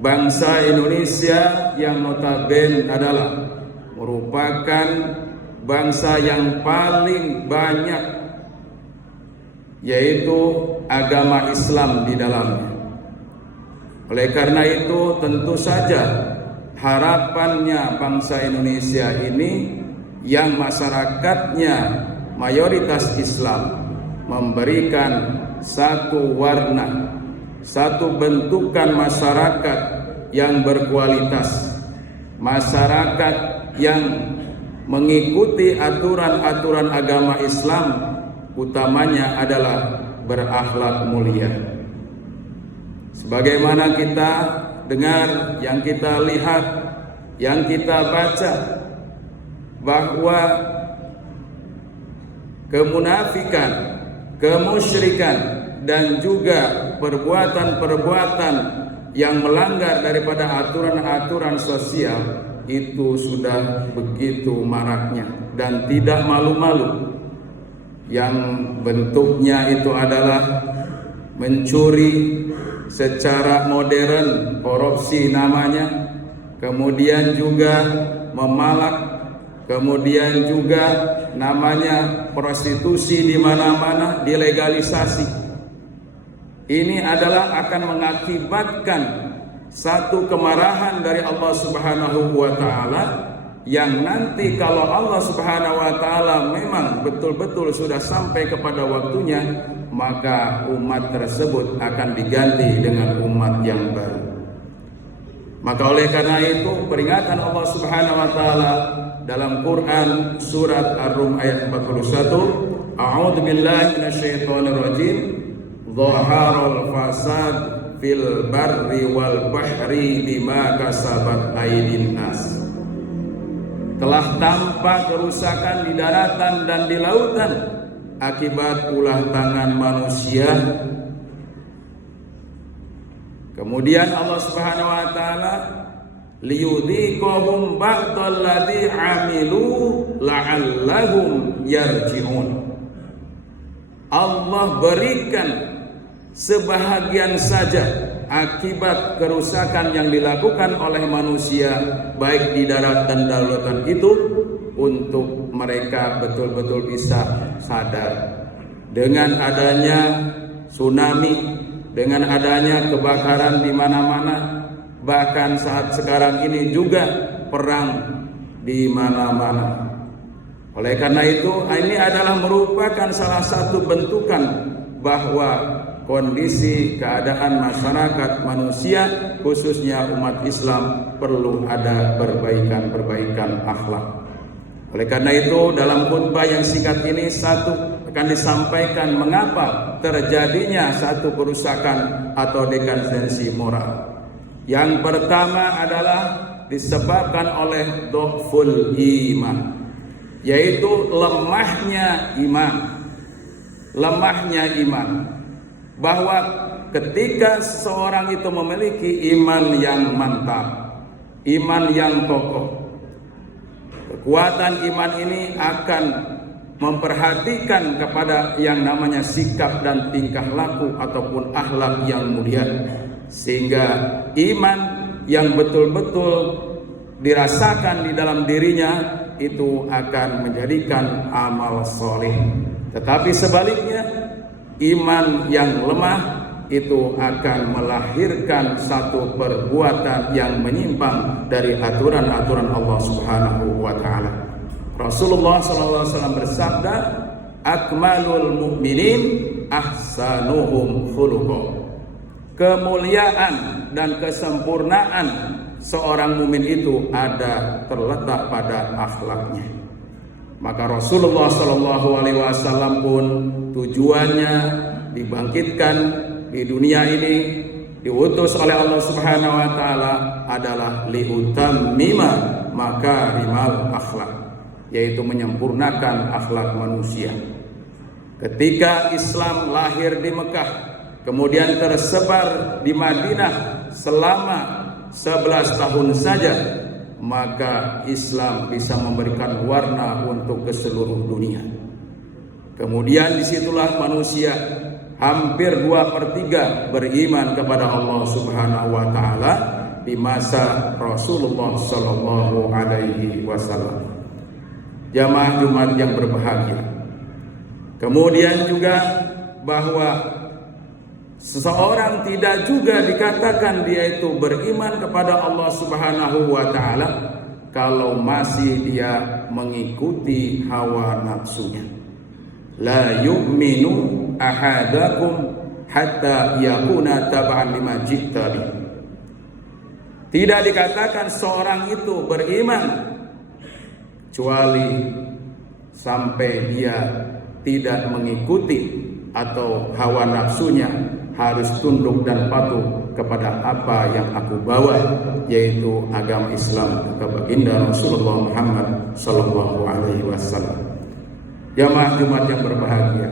bangsa Indonesia yang notabene adalah merupakan bangsa yang paling banyak yaitu agama Islam di dalamnya. Oleh karena itu tentu saja harapannya bangsa Indonesia ini yang masyarakatnya mayoritas Islam memberikan satu warna, satu bentukan masyarakat yang berkualitas, masyarakat yang mengikuti aturan-aturan agama Islam, utamanya adalah berakhlak mulia. Sebagaimana kita dengar, yang kita lihat, yang kita baca, bahwa kemunafikan, kemusyrikan, dan juga perbuatan-perbuatan yang melanggar daripada aturan-aturan sosial itu sudah begitu maraknya dan tidak malu-malu. Yang bentuknya itu adalah mencuri secara modern, korupsi namanya, kemudian juga memalak, kemudian juga namanya prostitusi di mana-mana dilegalisasi. Ini adalah akan mengakibatkan satu kemarahan dari Allah Subhanahu wa taala, yang nanti kalau Allah Subhanahu wa taala memang betul-betul sudah sampai kepada waktunya, maka umat tersebut akan diganti dengan umat yang baru. Maka oleh karena itu peringatan Allah Subhanahu wa taala dalam Quran surat Ar-Rum ayat 41, A'udzu billahi minasyaitonir rajim, Dhaharal fasad fil barri wal bahri bima kasabat aydin nas. Telah tampak kerusakan di daratan dan di lautan akibat ulah tangan manusia. Kemudian Allah Subhanahu wa taala liyudhiqahum ba'dal ladzi 'amilu la'allahum yarji'un. Allah berikan sebahagian saja akibat kerusakan yang dilakukan oleh manusia baik di darat dan lautan itu, untuk mereka betul-betul bisa sadar. Dengan adanya tsunami, dengan adanya kebakaran di mana-mana, bahkan saat sekarang ini juga perang di mana-mana. Oleh karena itu, ini adalah merupakan salah satu bentukan bahwa kondisi keadaan masyarakat manusia, khususnya umat Islam, perlu ada perbaikan akhlak. Oleh karena itu, dalam khutbah yang singkat ini akan disampaikan mengapa terjadinya satu kerusakan atau dekadensi moral. Yang pertama adalah disebabkan oleh dhaful iman, yaitu lemahnya iman. Lemahnya iman, bahwa ketika seseorang itu memiliki iman yang mantap, iman yang kokoh, kekuatan iman ini akan memperhatikan kepada yang namanya sikap dan tingkah laku ataupun akhlak yang mulia, sehingga iman yang betul-betul dirasakan di dalam dirinya itu akan menjadikan amal soleh. Tetapi sebaliknya, iman yang lemah itu akan melahirkan satu perbuatan yang menyimpang dari aturan-aturan Allah Subhanahu wa taala. Rasulullah SAW bersabda, akmalul mu'minin ahsanuhum khuluqa. Kemuliaan dan kesempurnaan seorang mukmin itu terletak pada akhlaknya. Maka Rasulullah SAW pun tujuannya dibangkitkan di dunia ini, diutus oleh Allah Subhanahu wa taala adalah liutammima makarimal akhlak, yaitu menyempurnakan akhlak manusia. Ketika Islam lahir di Mekah, kemudian tersebar di Madinah selama 11 tahun saja, maka Islam bisa memberikan warna untuk ke seluruh dunia. Kemudian disitulah manusia hampir 2/3 beriman kepada Allah Subhanahu wa taala, di masa Rasulullah Shallallahu Alaihi Wasallam. Jamaah Jumat yang berbahagia. Kemudian juga bahwa seseorang tidak juga dikatakan dia itu beriman kepada Allah Subhanahu wa taala kalau masih dia mengikuti hawa nafsunya. La yu'minu ahadakum hatta yakuna tab'an lima ji'ta bi. Tidak dikatakan seorang itu beriman kecuali sampai dia tidak mengikuti atau hawa nafsunya, harus tunduk dan patuh kepada apa yang aku bawa, yaitu agama Islam kata baginda Rasulullah Muhammad sallallahu alaihi wasallam. Jamaah Jumat yang berbahagia,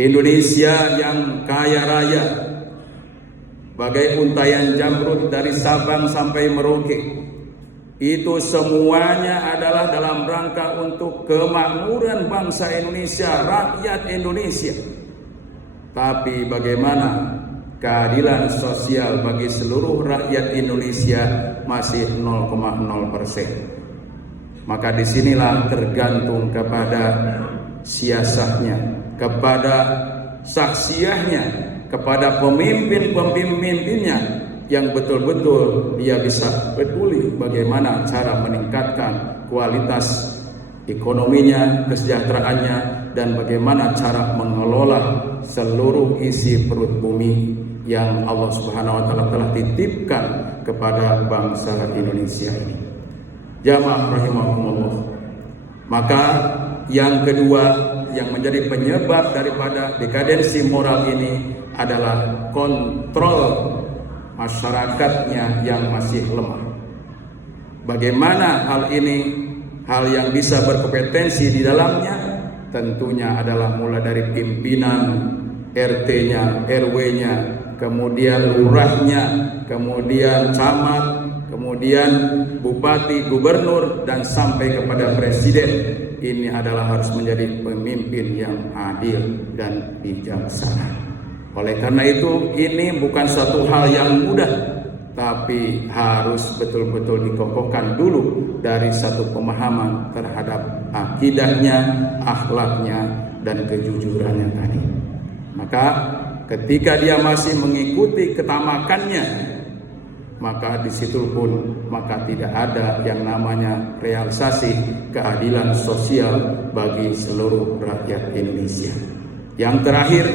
Indonesia yang kaya raya, bagai untayan jamrud dari Sabang sampai Merauke, itu semuanya adalah dalam rangka untuk kemakmuran bangsa Indonesia, rakyat Indonesia. Tapi bagaimana keadilan sosial bagi seluruh rakyat Indonesia masih 0,0%. Maka disinilah tergantung kepada siasatnya, kepada saksiahnya, kepada pemimpin-pemimpinnya yang betul-betul dia bisa peduli bagaimana cara meningkatkan kualitas ekonominya, kesejahteraannya, dan bagaimana cara mengelola seluruh isi perut bumi yang Allah Subhanahu wa taala telah titipkan kepada bangsa Indonesia ini. Jamaah rahimakumullah. Maka yang kedua yang menjadi penyebab daripada dekadensi moral ini adalah kontrol masyarakatnya yang masih lemah. Bagaimana hal ini? Hal yang bisa berkompetensi di dalamnya tentunya adalah mulai dari pimpinan RT-nya, RW-nya, kemudian lurahnya, kemudian camat, kemudian bupati, gubernur, dan sampai kepada presiden. Ini adalah harus menjadi pemimpin yang adil dan bijaksana. Oleh karena itu, ini bukan satu hal yang mudah, tapi harus betul-betul dikokohkan dulu dari satu pemahaman terhadap akidahnya, akhlaknya, dan kejujurannya tadi. Maka ketika dia masih mengikuti ketamakannya, maka di situ pun maka tidak ada yang namanya realisasi keadilan sosial bagi seluruh rakyat Indonesia. Yang terakhir,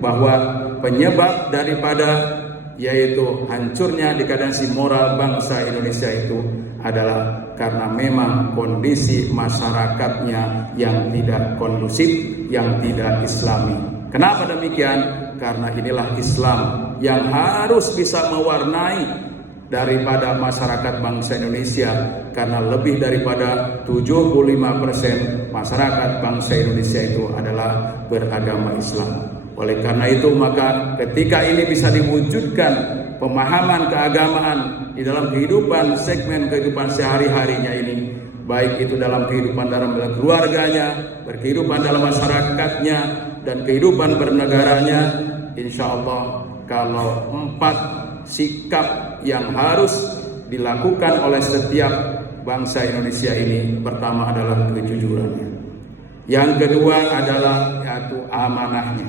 bahwa penyebab daripada yaitu hancurnya dekadensi moral bangsa Indonesia itu adalah karena memang kondisi masyarakatnya yang tidak kondusif, yang tidak islami. Kenapa demikian? Karena inilah Islam yang harus bisa mewarnai daripada masyarakat bangsa Indonesia, karena lebih daripada 75% masyarakat bangsa Indonesia itu adalah beragama Islam. Oleh karena itu, maka ketika ini bisa diwujudkan pemahaman keagamaan di dalam kehidupan, segmen kehidupan sehari-harinya ini, baik itu dalam kehidupan dalam keluarganya, berkehidupan dalam masyarakatnya, dan kehidupan bernegaranya, insya Allah kalau 4 sikap yang harus dilakukan oleh setiap bangsa Indonesia ini, pertama adalah kejujurannya, yang kedua adalah yaitu amanahnya,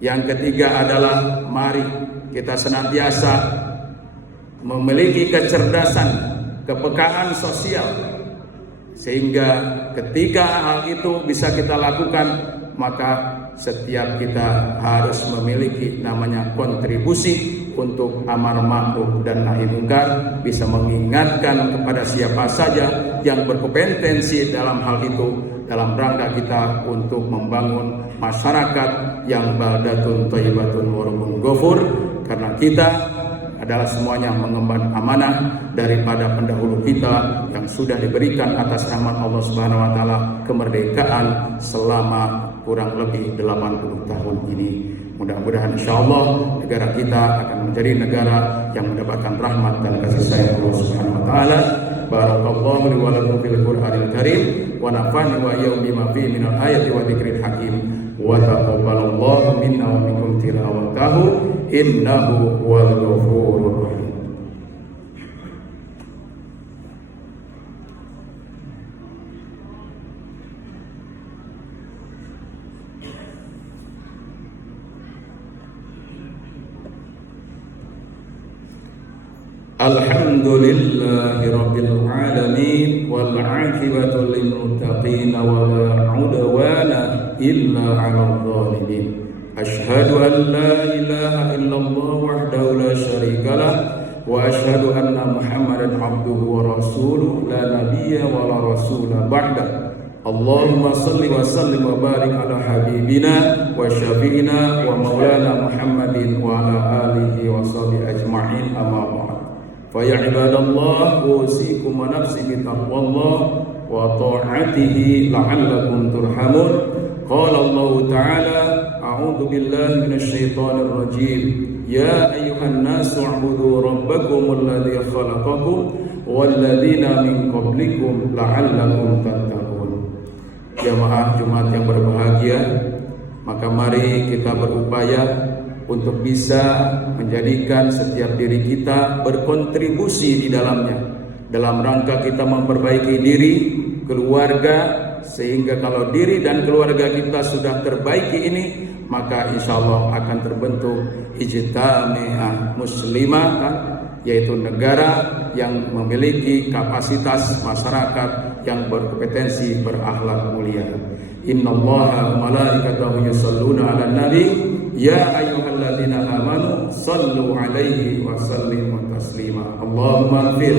yang ketiga adalah mari kita senantiasa memiliki kecerdasan, kepekaan sosial, sehingga ketika hal itu bisa kita lakukan, maka setiap kita harus memiliki namanya kontribusi untuk amar ma'ruf dan nahi munkar, bisa mengingatkan kepada siapa saja yang berkompetensi dalam hal itu, dalam rangka kita untuk membangun masyarakat yang baldatun thayyibatun wa rabbun ghafur, karena kita adalah semuanya mengemban amanah daripada pendahulu kita yang sudah diberikan atas rahmat Allah Subhanahu wa taala kemerdekaan selama kurang lebih 80 tahun ini. Mudah-mudahan insyaallah negara kita akan menjadi negara yang mendapatkan rahmat dan kasih sayang Allah Subhanahu wa taala. Barakallahu li wa lakum fil Qur'anil Karim wa nafa'ani wa iyyakum bima fihi minal ayati wa dzikril hakim wa taqabbalallahu minna wa minkum tilawatahu innahu huwal ghafurur rahim. Alhamdulillahi rabbil alamin wal 'aqibatu lil muttaqin wa la 'udwana illa 'alal zalimin. Asyhadu an la ilaha illallah wahdahu la syarikalah wa asyhadu anna Muhammadan abduhu wa rasuluh la nabiyya wa la rasula ba'da. Allahumma salli wa sallim wa barik ala habibina wa syafi'ina wa maulana Muhammadin wa ala alihi wa sahbihi ajma'in, amma ba'd. Fa ya ibadallah, usikum wa nafsi bi taqwallah wa ta'atihi la'allakum turhamun. Qala Allah ta'ala, a'udzu billahi minasy syaithanir rajim. Ya ayyuhan nasu u'budu rabbakumul ladzi khalaqakum wal ladzina min qablikum la'allakum tattaqun. Jamaah Jumat yang berbahagia, maka mari kita berupaya untuk bisa menjadikan setiap diri kita berkontribusi di dalamnya, dalam rangka kita memperbaiki diri, keluarga, sehingga kalau diri dan keluarga kita sudah terbaiki ini, maka insya Allah akan terbentuk ijtami'ah muslimah, yaitu negara yang memiliki kapasitas masyarakat yang berkompetensi, berakhlak mulia. Innallaha wa malaikatahu yusholluna 'alan nabi ya ayyuhalladzina amanu shallu 'alaihi wa sallimu taslima. Allahumma ighfir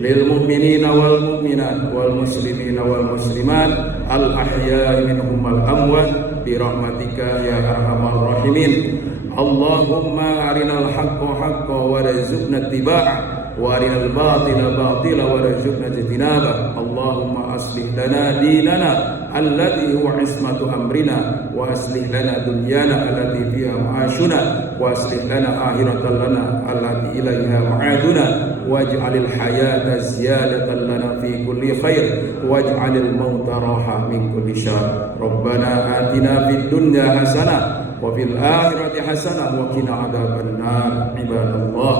lil mu'minina wal mu'minat wal muslimina wal muslimat al ahya'i minhum wal amwat bi rahmatika ya arhamar rahimin. Allahumma arinal haqqa haqqan warzuqna ittiba'ah wa arinal batila batila warzuqna ijtinabah. Allahumma aslih lana dinana alladhi huwa ismatu amrina wa aslih lana dunyana allati fiha ma'ashuna wa aslih lana akhiratan lana allati ilaiha ma'aduna waj'alil hayata ziyadatan lana fi kulli khair waj'alil mauta raha min kulli syarr. Rabbana atina fid dunya hasanah wa fil akhirati hasanah wa qina adzabannar. Ibadallah,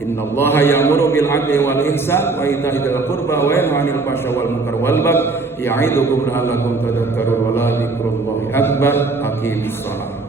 innallaha ya'muru bil 'adli wal ihsan wa ita'i dzil qurba wa yanha 'anil fahsya'i wal munkar wal baghi ya'idukum la'allakum tadhakkarun wa la dzikrullahi akbar. Aqimis shalah.